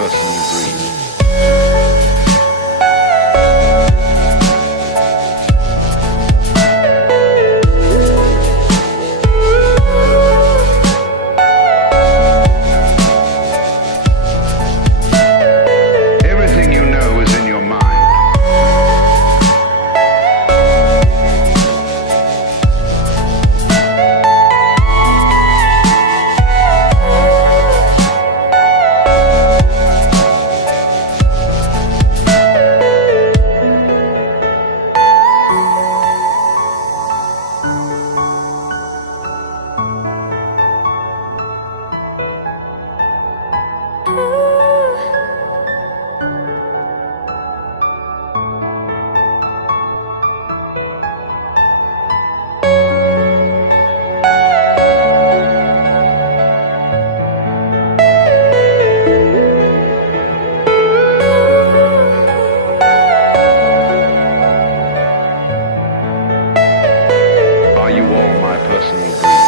personal dream. Everything you know is in your mind. Are you all my personal dreams?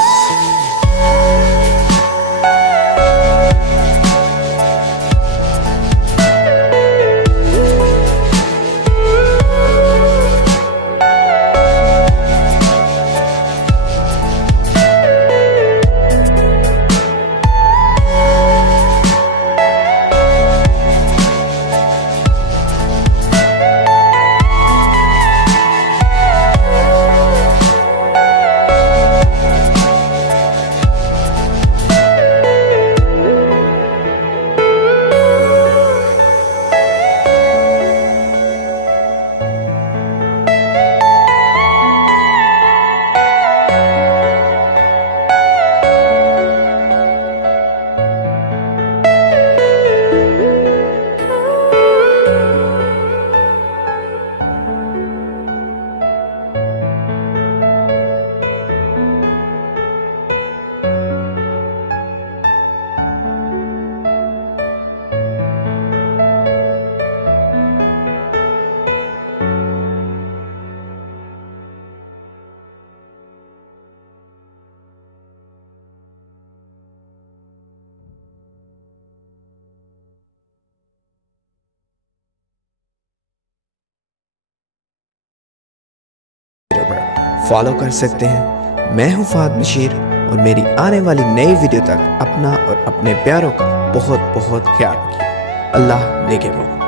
पर फॉलो कर सकते हैं। मैं हूं फहद बशीर और मेरी आने वाली नई वीडियो तक अपना और अपने प्यारों का बहुत बहुत ख्याल रखिए। अल्लाह नेगेबान।